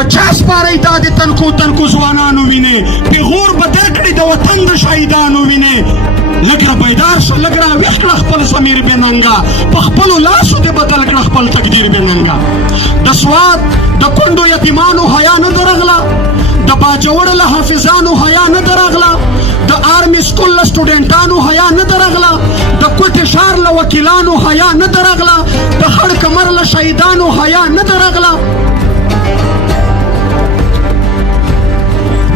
50 پاره دا د تنکو ځوانانو وینې پیغور بدل کړي د وطن د شهیدانو وینې لږ را بیدار شه لږ را ویښ کړه خپل ضمیر بې ننګه په خپلو لاسو دې بدل کړه خپل تقدیر بې ننګه د سوات د کونډو یتیمانو حیا نه درغله د باجوړ له حافظانو حیا نه درغله د آرمی سکول له سټوډنټانو حیا نه درغله د کوټې ښار له وکیلانو حیا نه درغله د خړ کمر له شهیدانو حیا نه درغله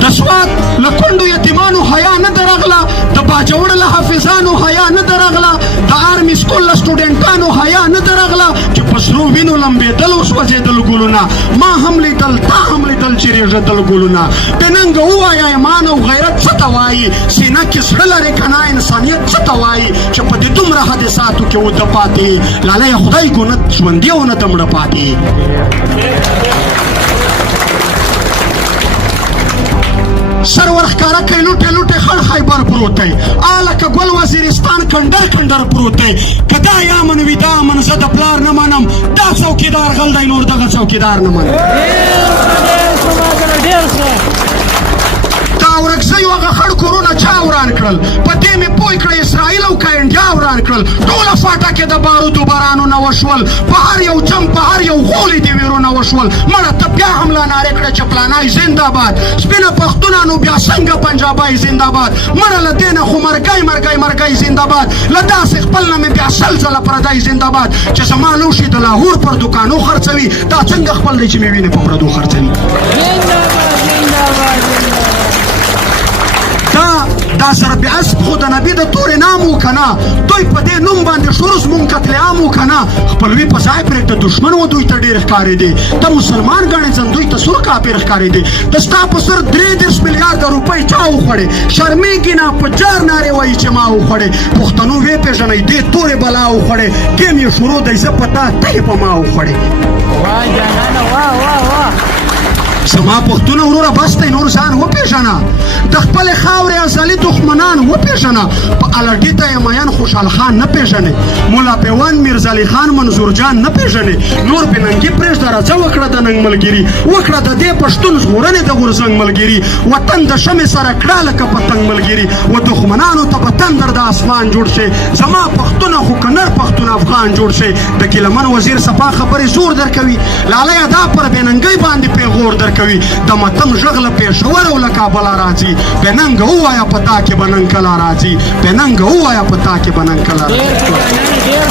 د سوات له کونډو یتیمانو حیا نه درغله د باجوړ له حافظانو حیا نه درغله د آرمی سکول له سټوډنټانو حیا نه درغله چې په سرو وینو لمبېدل او سوځېدل ګلونه ما هم لیدل تا هم لیدل چې رېږدل ګلونه بې ننګه ووایه ایمان او غیرت څه ته وایي سینه کې زړه لرې که نه انسانیت څه ته وایي چې په دې دومره حادثاتو کې وده پاتې لالی خدای ګونه ژوندي او نه ته مړه پاتې سر ورښکاره کوي لوټې لوټې خړ خیبر پروت دی لکه ګل وزیرستان کنډر کنډر پروت دی که دا یامن وي دا امن زه د پلار نه منم دا څوکیدار غل دی نور دغه څوکیدار نه منم دا ورکزیو هغه خړ کورونه چا وران کړل په دې مې پوه کړه اسرائیل او که انډیا وران کړل ټوله فاټکې د بارودو بارانو نه وشول په هر یو جنګ په هر یو غولې د ویرونه وشول مړه ته بیا حمله نارې کړه چې پلانای زندهباد سپینه پښتونه نو بیا څنګه پنجابی زندهباد مړه له دې نه خو مرګی مرګی مرګی زندهباد له داسې خپل نه مې بیا سل ځله پردی زندهباد چې زما لوښي د لاهور پر دوکانو خرڅوي دا څنګه خپل دی چې مې وینې په پردو خرڅوي دا سره بعصب خو د نبي د تورې نام و که نه دوی په دې نوم باندې شروع زمونږ قتل عام و که نه خپلوي په ځای پرېږده دښمن و دوی ته ډېر ښکارېدې ته مسلمان ګڼې ځن دوی ته سور کافر ښکارېدې د ستا په سر 33 میلیارده روپۍ چا وخوړې شرمېږي نه په جار نارې وایي چې ما وخوړې پښتنو ویې پېژنئ دې تورې بلا وخوړې ګیم یې شروع دی زه په تا ته یې په ما وخوړې زما پښتونه وروره بس دی نور ځان وپېژنه د خپلې خاورې ازلي دښمنان وپېژنه په الډي ته یې مین خوشحال خان نه پېژنې ملا پیوند میرزعلي خان منظور جان نه پېژنې نور بې ننګي پرېږده راځه وکړه د ننګ ملګري وکړه د دې پښتون ژغورنې د غورځنګ ملګري وطن د شمې سره کړه لکه پتنګ ملګري و دښمنانو ته به تندر د اسمان جوړ شي زما پښتونه خو که نر پښتون افغان جوړ شي د کیلمن وزیر صفا خبرې زور درکوي لالیه دا پر بې ننګۍ باندې پیغور درکوي د متم غږ له پېښور او له کابله راځي بې ننګه ووایه په تا کې به نن کله راځي بې ننګه ووایه په تا کې به نن کله راځي